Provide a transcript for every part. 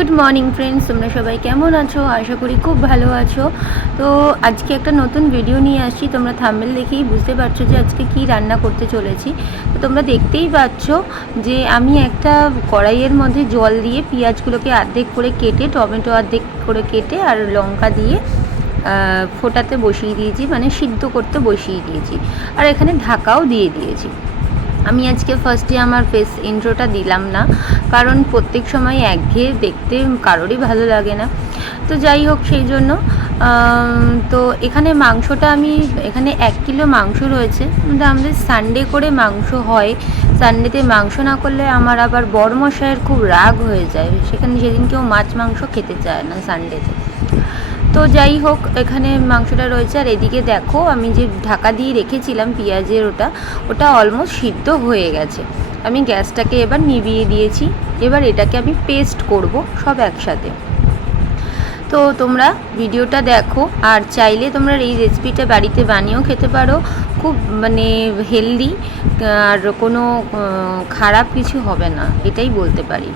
Good morning friends, তোমরা সবাই কেমন আছো? আশা করি খুব ভালো আছো। তো আজকে একটা নতুন ভিডিও নিয়ে আসছি। তোমরা থাম্বনেল দেখেই বুঝতে পারছো যে আজকে কি রান্না করতে চলেছি। তো তোমরা দেখতেই পাচ্ছ যে আমি একটা কড়াইয়ের মধ্যে জল দিয়ে পেঁয়াজগুলোকে অর্ধেক করে কেটে, টমেটো অর্ধেক করে কেটে আর লঙ্কা দিয়ে ফোটাতে বসিয়ে দিয়েছি, মানে সিদ্ধ করতে বসিয়ে দিয়েছি। আর এখানে ঢাকাও দিয়ে দিয়েছি। আমি আজকে ফার্স্টে আমার ফেস ইন্ট্রোটা দিলাম না, কারণ প্রত্যেক সময় একঘেয়ে দেখতে কারোরই ভালো লাগে না। তো যাই হোক, সেই জন্য তো এখানে মাংসটা এখানে 1 কিলো মাংস রয়েছে। আমাদের সানডে করে মাংস হয়। সানডেতে মাংস না করলে আমার আবার বরমশাইয়ের খুব রাগ হয়ে যায়। সেদিন কেউ মাছ মাংস খেতে চায় না সানডেতে। তো যাই হোক, এখানে মাংসটা রয়েছে। আর এদিকে দেখো, আমি যে ঢাকা দিয়ে রেখেছিলাম পেঁয়াজের, ওটা অলমোস্ট সিদ্ধ হয়ে গেছে। আমি গ্যাসটাকে এবার নিভিয়ে দিয়েছি। এবার এটাকে আমি পেস্ট করব সব একসাথে। তো তোমরা ভিডিওটা দেখো, আর চাইলে তোমরা এই রেসিপিটা বাড়িতে বানিয়েও খেতে পারো। খুব হেলদি, আর কোনো খারাপ কিছু হবে না, এটাই বলতে পারি।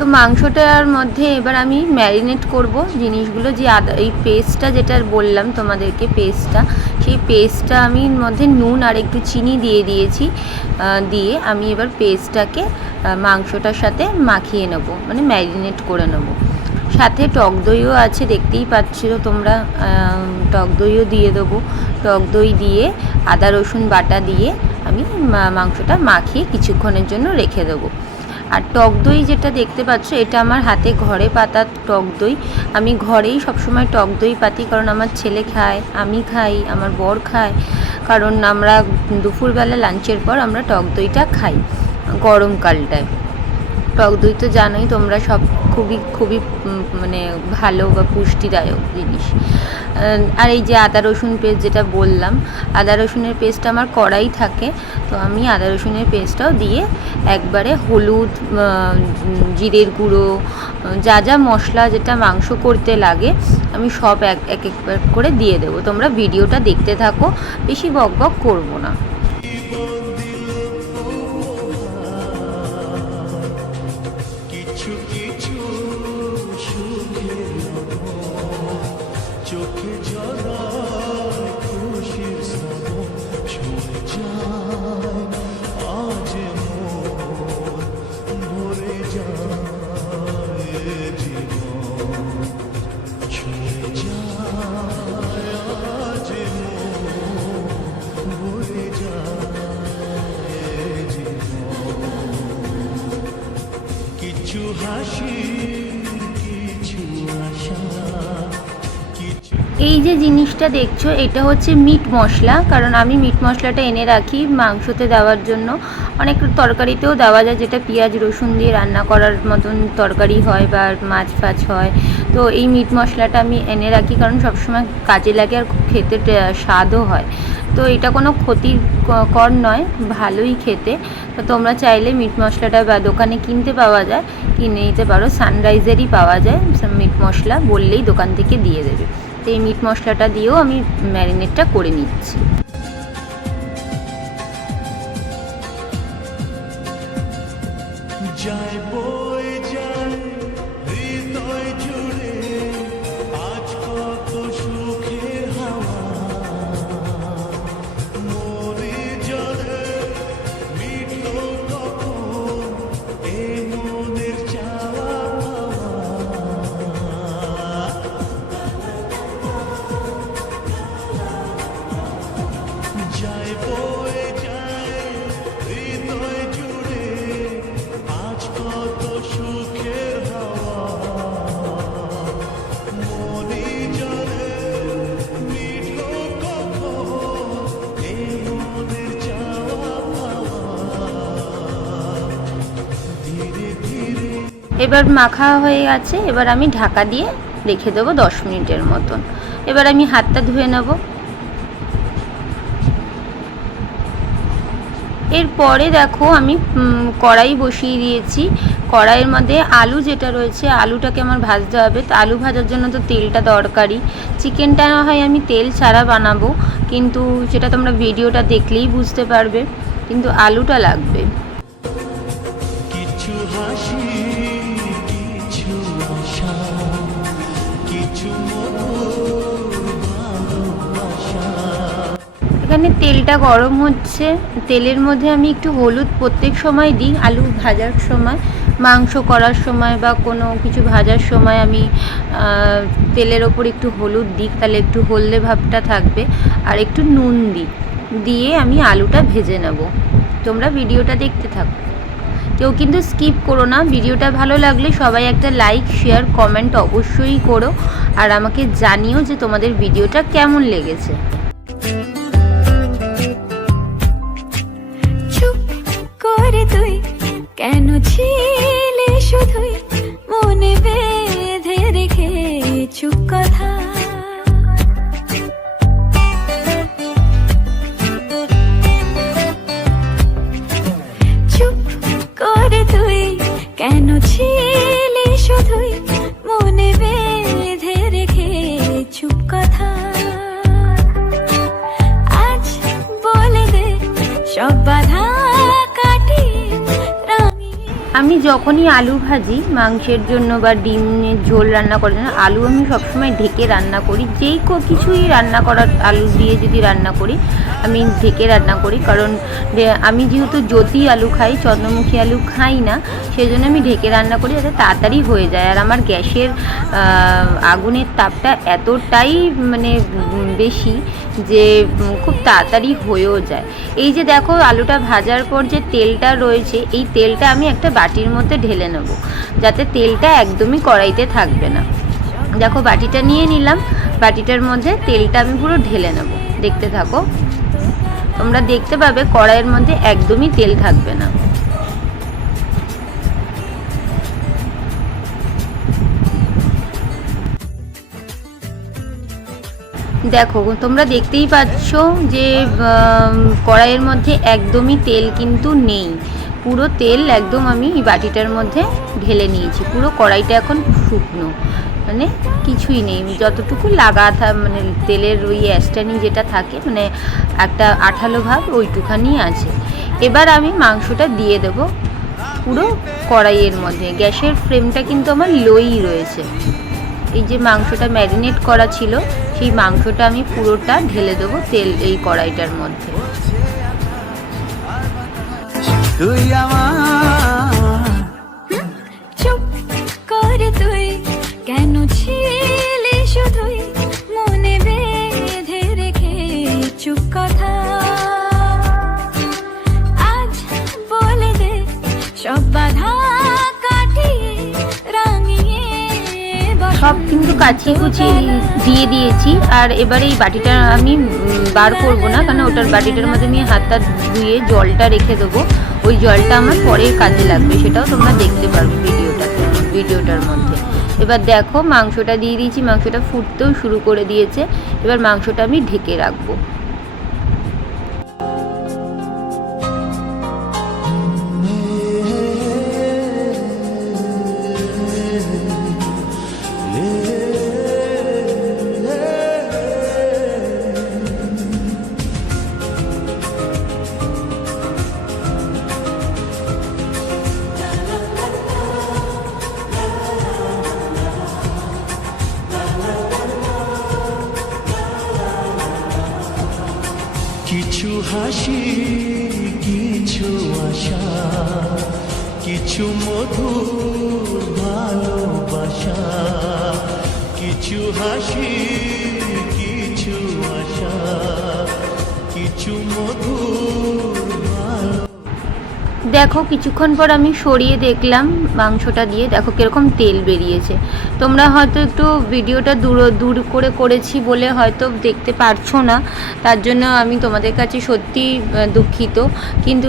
তো মাংসটার মধ্যে এবার আমি ম্যারিনেট করব জিনিসগুলো, যে এই পেস্টটা যেটা বললাম তোমাদেরকে, সেই পেস্টটা আমি মধ্যে নুন আর একটু চিনি দিয়ে দিয়েছি। দিয়ে আমি এবার পেস্টটাকে মাংসটার সাথে মাখিয়ে নেব, মানে ম্যারিনেট করে নেব। সাথে টক দইও আছে, দেখতেই পাচ্ছ তোমরা। টক দইও দিয়ে দেবো। টক দই দিয়ে আদা রসুন বাটা দিয়ে আমি মাংসটা মাখিয়ে কিছুক্ষণের জন্য রেখে দেবো। আর টক দই যেটা দেখতে পাচ্ছ, এটা আমার হাতে ঘরে পাতা টক দই। আমি ঘরেই সবসময় টক দই পাতি, কারণ আমার ছেলে খায়, আমি খাই, আমার বর খায়। কারণ আমরা দুপুরবেলা লাঞ্চের পর আমরা টক দইটা খাই গরমকালটায়। টক দই তো জানোই তোমরা সব, খুবই খুবই মানে ভালো বা পুষ্টিদায়ক জিনিস। আর এই যে আদা রসুন পেস্ট যেটা বললাম, আদা রসুনের পেস্টটা আমার কড়াই থাকে। তো আমি আদা রসুনের পেস্টটাও দিয়ে একবারে হলুদ, জিরের গুঁড়ো, যা যা মশলা যেটা মাংস করতে লাগে, আমি সব একবার করে দিয়ে দেবো। তোমরা ভিডিওটা দেখতে থাকো, বেশি বক বক করবো না। চোখে জড়ায় খুশির শ্রাবণ, ছুঁয়ে যায় আজ মন, ভরে যায় জীবন, ছুঁয়ে যায় আজ মন, ভরে যায় জীবন। কিছু হাসি, কিছু আশা। এই যে জিনিসটা দেখছো, এটা হচ্ছে মিট মশলা। কারণ আমি মিট মশলাটা এনে রাখি মাংসতে দেওয়ার জন্য। অনেক তরকারিতেও দেওয়া যায়, যেটা পেঁয়াজ রসুন দিয়ে রান্না করার মতন তরকারি হয় বা মাছ ফাছ হয়। তো এই মিট মশলাটা আমি এনে রাখি, কারণ সবসময় কাজে লাগে আর খুব খেতে স্বাদও হয়। তো এটা কোনো ক্ষতিকর নয়, ভালোই খেতে। তো তোমরা চাইলে মিট মশলাটা বা দোকানে কিনতে পাওয়া যায়, কিনে নিতে পারো। সানরাইজেরই পাওয়া যায় মিট মশলা, বললেই দোকান থেকে দিয়ে দেবে। তো এই মিট মশলাটা দিয়েও আমি ম্যারিনেটটা করে নিচ্ছি। যায় বয়ে যায় হৃদয় জুড়ে আজ কত সুখের হাওয়া, মনে জলে মিটলো কখন এ মনের চাওয়া পাওয়া। যায় বয়ে যায় হৃদয় জুড়ে আজ কত সুখের হাওয়া, মনে জলে মিটলো কখন এই মনের চাওয়া পাওয়া। ধীরে ধীরে এবার মাখা হয়ে গেছে। এবার আমি ঢাকা দিয়ে রেখে দেবো 10 মিনিটের মতন। এবার আমি হাতটা ধুয়ে নেব। এরপরে দেখো, আমি কড়াই বসিয়ে দিয়েছি। কড়াইয়ের মধ্যে আলু যেটা রয়েছে, আলুটাকে আমার ভাজতে হবে। তো আলু ভাজার জন্য তো তেলটা দরকারি। চিকেনটা না হয় আমি তেল ছাড়া বানাবো, কিন্তু সেটা তোমরা ভিডিওটা দেখলেই বুঝতে পারবে। কিন্তু আলুটা লাগবে। কিছু হাসি, কিছু মধুর ভালোবাসা। এখানে তেলটা গরম হচ্ছে, তেলের মধ্যে আমি একটু হলুদ প্রত্যেক সময় দিই, আলু ভাজার সময়, মাংস করার সময় বা কোনো কিছু ভাজার সময় আমি তেলের ওপর একটু হলুদ দিই, তাহলে একটু হলদে ভাবটা থাকবে, আর একটু নুন দিই, দিয়ে আমি আলুটা ভেজে নেব। তোমরা ভিডিওটা দেখতে থাকো, কেউ কিন্তু স্কিপ করো না। ভিডিওটা ভালো লাগলে সবাই একটা লাইক, শেয়ার, কমেন্ট অবশ্যই করো, আর আমাকে জানিও যে তোমাদের ভিডিওটা কেমন লেগেছে। তুই কেন ছিলে শুধুই মনে বেঁধে রেখে চুপ কথা, চুপ করে তুই কেন ছিলে শুধুই মনে বেঁধে রেখে চুপ কথা, আজ বলে দে সব বাধা। আমি যখনই আলু ভাজি মাংসের জন্য বা ডিমের ঝোল রান্না করার জন্য, আলু আমি সবসময় ঢেকে রান্না করি। যেই কিছুই রান্না করার আলু দিয়ে যদি রান্না করি, আমি ঢেকে রান্না করি, কারণ আমি যেহেতু জ্যোতি আলু খাই, চন্দ্রমুখী আলু খাই না, সেই জন্য আমি ঢেকে রান্না করি যাতে তাড়াতাড়ি হয়ে যায়। আর আমার গ্যাসের আগুনের তাপটা এতটাই মানে বেশি যে খুব তাড়াতাড়ি হয়েও যায়। এই যে দেখো আলুটা ভাজার পর যে তেলটা রয়েছে, এই তেলটা আমি একটা বাটির মধ্যে ঢেলে নেব, যাতে তেলটা একদমই কড়াইতে থাকবে না। দেখো বাটিটা নিয়ে নিলাম, বাটিটার মধ্যে তেলটা আমি পুরো ঢেলে নেব। দেখতে থাকো, তোমরা দেখতে পাবে কড়াইয়ের মধ্যে একদমই তেল থাকবে না। দেখো তোমরা দেখতেই পাচ্ছ যে কড়াইয়ের মধ্যে একদমই তেল কিন্তু নেই, পুরো তেল একদম আমি বাটিটার মধ্যে ঢেলে নিয়েছি। পুরো কড়াইটা এখন শুকনো, মানে কিছুই নেই, যতটুকু লাগা মানে তেলের ওই অ্যাস্টানি যেটা থাকে, মানে একটা আঠালো ভাব ওইটুখানি আছে। এবার আমি মাংসটা দিয়ে দেবো পুরো কড়াইয়ের মধ্যে। গ্যাসের ফ্লেমটা কিন্তু আমার লোই রয়েছে। এই যে মাংসটা ম্যারিনেট করা ছিল, সেই মাংসটা আমি পুরোটা ঢেলে দেবো এই কড়াইটার মধ্যে। তুই আমার চুপ করে তুই কেন ছিলে শুধুই মনে বেঁধে রেখে চুপ কথা, আজ বলে দে সব বাধা কাটিয়ে রাঙিয়ে সব কিন্তু কাচিয়ে কুচিয়ে দিয়ে দিয়েছি। আর এবারে এই বাটিটা আমি বার করব না, কারণ ওটার বাটিটার মধ্যে আমি হাতটা ধুয়ে জলটা রেখে দেবো। ওই জলটা আমার পরের কাজে লাগবে, সেটাও তোমরা দেখতে পারবে ভিডিওটার মধ্যে। এবার দেখো মাংসটা দিয়ে দিয়েছি, মাংসটা ফুটতেও শুরু করে দিয়েছে। এবার মাংসটা আমি ঢেকে রাখবো। কিছু হাসি, কিছু আশা, কিছু মধুর ভালোবাসা। কিছু হাসি, কিছু আশা, কিছু মধুর ভালো। দেখো কিছুক্ষণ পর আমি সরিয়ে দেখলাম মাংসটা দিয়ে, দেখো কিরকম তেল বেরিয়েছে। তোমরা হয়তো একটু ভিডিওটা দূর করে করেছি বলে হয়তো দেখতে পারছো না, তার জন্য আমি তোমাদের কাছে সত্যি দুঃখিত। কিন্তু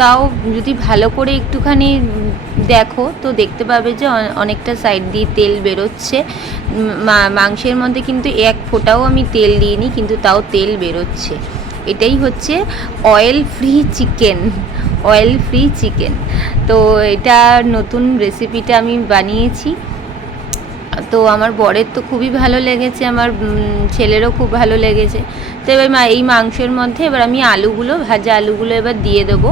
তাও যদি ভালো করে একটুখানি দেখো তো দেখতে পাবে যে অনেকটা সাইড দিয়ে তেল বেরোচ্ছে। মাংসের মধ্যে কিন্তু এক ফোঁটাও আমি তেল দিইনি, কিন্তু তাও তেল বেরোচ্ছে। এটাই হচ্ছে অয়েল ফ্রি চিকেন। তো এটা নতুন রেসিপিটা আমি বানিয়েছি, তো আমার বরের তো খুবই ভালো লেগেছে, আমার ছেলেরও খুব ভালো লেগেছে। তো এবার এই মাংসের মধ্যে এবার আমি ভাজা আলুগুলো এবার দিয়ে দেবো।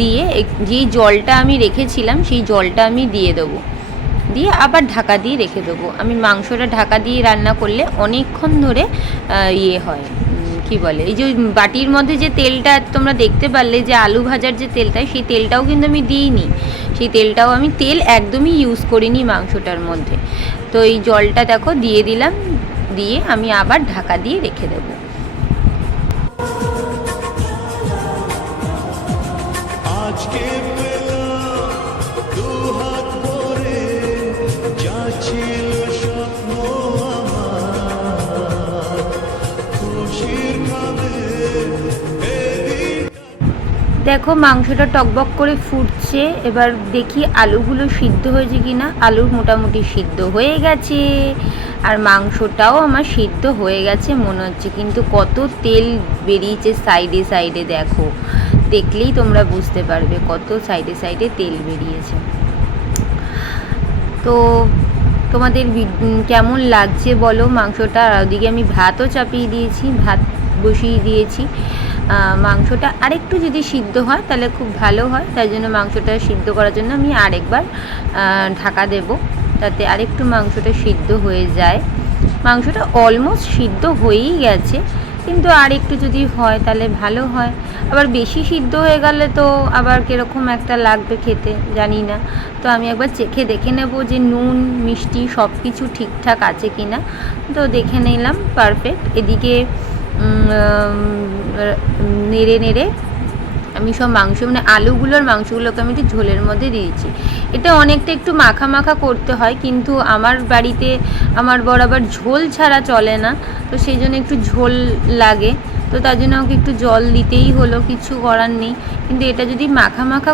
দিয়ে যেই জলটা আমি রেখেছিলাম সেই জলটা আমি দিয়ে দেবো। দিয়ে আবার ঢাকা দিয়ে রেখে দেবো। আমি মাংসটা ঢাকা দিয়ে রান্না করলে অনেকক্ষণ ধরে ইয়ে হয়, কি বলে, এই যে বাটির মধ্যে যে তেলটা তোমরা দেখতে পারলে যে আলু ভাজার যে তেলটা, সেই তেলটাও কিন্তু আমি দিইনি, সেই তেলটাও আমি তেল একদমই ইউজ করিনি মাংসটার মধ্যে। তো এই জলটা দেখো দিয়ে দিলাম, দিয়ে আমি আবার ঢাকা দিয়ে রেখে দেবো। আজকে পেলাম দুহাত ভরে যা ছিল স্বপ্ন আমার, খুশির খাবে এদিন। দেখো মাংসটা টকবক করে ফুটছে, এবার দেখি আলুগুলো সিদ্ধ হয়েছে কিনা। আলু মোটামুটি সিদ্ধ হয়ে গেছে, আর মাংসটাও আমার সিদ্ধ হয়ে গেছে মনে হচ্ছে, কিন্তু কত তেল বেরিয়েছে সাইডে সাইডে, দেখো দেখলেই তোমরা বুঝতে পারবে কত সাইডে সাইডে তেল বেরিয়েছে। তো তোমাদের কেমন লাগছে বলো মাংসটা। আর ওদিকে আমি ভাতও চাপিয়ে দিয়েছি, ভাত বসিয়ে দিয়েছি। মাংসটা আরেকটু যদি সিদ্ধ হয় তাহলে খুব ভালো হয়, তাই জন্য মাংসটা সিদ্ধ করার জন্য আমি আরেকবার ঢাকা দেব, তাতে আরেকটু মাংসটা সিদ্ধ হয়ে যায়। মাংসটা অলমোস্ট সিদ্ধ হয়েই গেছে, কিন্তু আর একটু যদি হয় তাহলে ভালো হয়। আবার বেশি সিদ্ধ হয়ে গেলে তো আবার কীরকম একটা লাগবে খেতে জানি না। তো আমি একবার চেখে দেখে নেব যে নুন মিষ্টি সব কিছু ঠিকঠাক আছে কি না। তো দেখে নিলাম পারফেক্ট। এদিকে নেড়ে নেড়ে আমি সব মাংস, মানে আলুগুলোর মাংসগুলোকে আমি একটু ঝোলের মধ্যে দিয়েছি। এটা অনেকটা একটু মাখা মাখা করতে হয়, কিন্তু আমার বাড়িতে আমার বরাবর ঝোল ছাড়া চলে না, তো সেই জন্য একটু ঝোল লাগে, তো তার জন্য আমাকে একটু জল দিতেই হলো, কিছু করার নেই। কিন্তু এটা যদি মাখা মাখা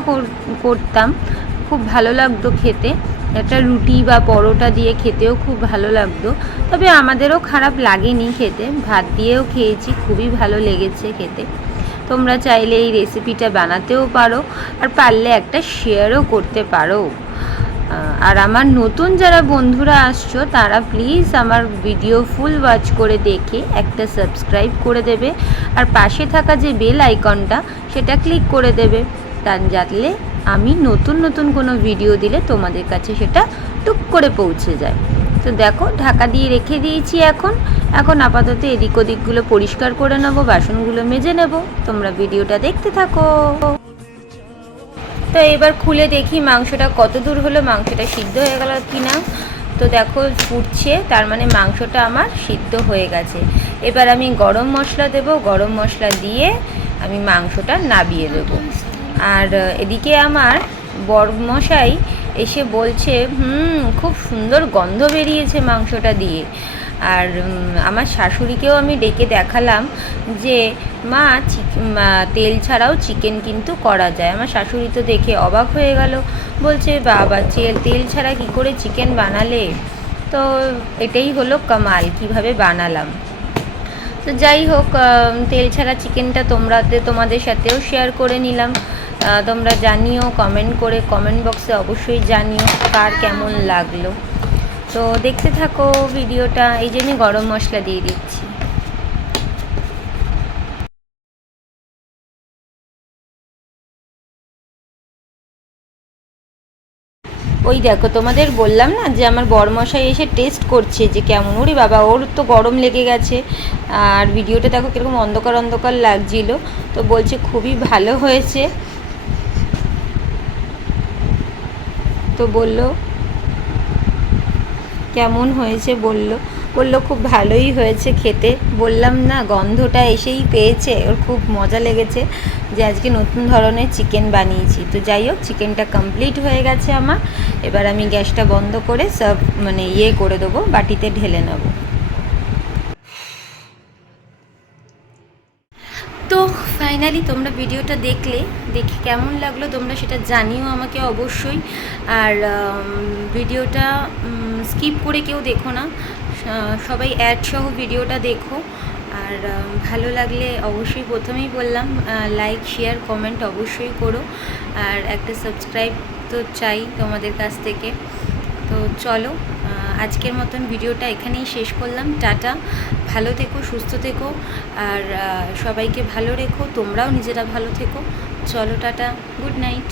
করতাম খুব ভালো লাগতো খেতে, একটা রুটি বা পরোটা দিয়ে খেতেও খুব ভালো লাগতো। তবে আমাদেরও খারাপ লাগেনি খেতে, ভাত দিয়েও খেয়েছি, খুবই ভালো লেগেছে খেতে। তোমরা চাইলে এই রেসিপিটা বানাতেও পারো, আর পারলে একটা শেয়ারও করতে পারো। আর আমার নতুন যারা বন্ধুরা আসছো তারা প্লিজ আমার ভিডিও ফুল ওয়াচ করে দেখে একটা সাবস্ক্রাইব করে দেবে, আর পাশে থাকা যে বেল আইকনটা সেটা ক্লিক করে দেবে, যাতে আমি নতুন নতুন কোনো ভিডিও দিলে তোমাদের কাছে সেটা টুক করে পৌঁছে যায়। তো দেখো ঢাকা দিয়ে রেখে দিয়েছি। এখন আপাতত এদিক ওদিকগুলো পরিষ্কার করে নেবো, বাসনগুলো মেজে নেব। তোমরা ভিডিওটা দেখতে থাকো। তো এবার খুলে দেখি মাংসটা কত দূর হলো, মাংসটা সিদ্ধ হয়ে গেল কি না। তো দেখো ফুটছে, তার মানে মাংসটা আমার সিদ্ধ হয়ে গেছে। এবার আমি গরম মশলা দেব, গরম মশলা দিয়ে আমি মাংসটা নাবিয়ে দেবো। আর এদিকে আমার বরমশাই এসে বলছে খুব সুন্দর গন্ধ বেরিয়েছে মাংসটা দিয়ে। আর আমার শাশুড়িকেও আমি ডেকে দেখালাম যে মা তেল ছাড়াও চিকেন কিন্তু করা যায়। আমার শাশুড়ি তো দেখে অবাক হয়ে গেল, বলছে বাবা তেল ছাড়া কি করে চিকেন বানালে। তো এটাই হলো কামাল, কিভাবে বানালাম। তো যাই হোক, তেল ছাড়া চিকেনটা তোমাদের সাথেও শেয়ার করে নিলাম। তোমরা জানিও কমেন্ট করে, কমেন্ট বক্সে অবশ্যই জানিও কার কেমন লাগলো। তো দেখতে থাকো ভিডিওটা। এই জন্য গরম মশলা দিয়ে দিচ্ছি। ওই দেখো তোমাদের বললাম না যে আমার বরমশাই এসে টেস্ট করছে যে কেমন। ওরে বাবা, ওর তো গরম লেগে গেছে, আর ভিডিওটা দেখো কীরকম অন্ধকার অন্ধকার লাগছিল। তো বলছে খুবই ভালো হয়েছে। তো বললো কেমন হয়েছে, বললো খুব ভালোই হয়েছে খেতে। বললাম না, গন্ধটা এসেই পেয়েছে, ওর খুব মজা লেগেছে যে আজকে নতুন ধরনের চিকেন বানিয়েছি। তো যাই হোক, চিকেনটা কমপ্লিট হয়ে গেছে আমার। এবার আমি গ্যাসটা বন্ধ করে করে দেবো, বাটিতে ঢেলে নেব। তো ফাইনালি তোমরা ভিডিওটা দেখে কেমন লাগলো তোমরা সেটা জানিও আমাকে অবশ্যই। আর ভিডিওটা স্কিপ করে কেউ দেখো না, সবাই অ্যাড সহ ভিডিওটা দেখো। আর ভালো লাগলে অবশ্যই প্রথমেই বললাম লাইক শেয়ার কমেন্ট অবশ্যই করো, আর একটা সাবস্ক্রাইব তো চাই তোমাদের কাছ থেকে। তো চলো, আজকের মতন ভিডিওটা এখানেই শেষ করলাম। টাটা, ভালো থেকো, সুস্থ থেকো, আর সবাইকে ভালো রেখো, তোমরাও নিজেরা ভালো থেকো। চলো টাটা, গুড নাইট।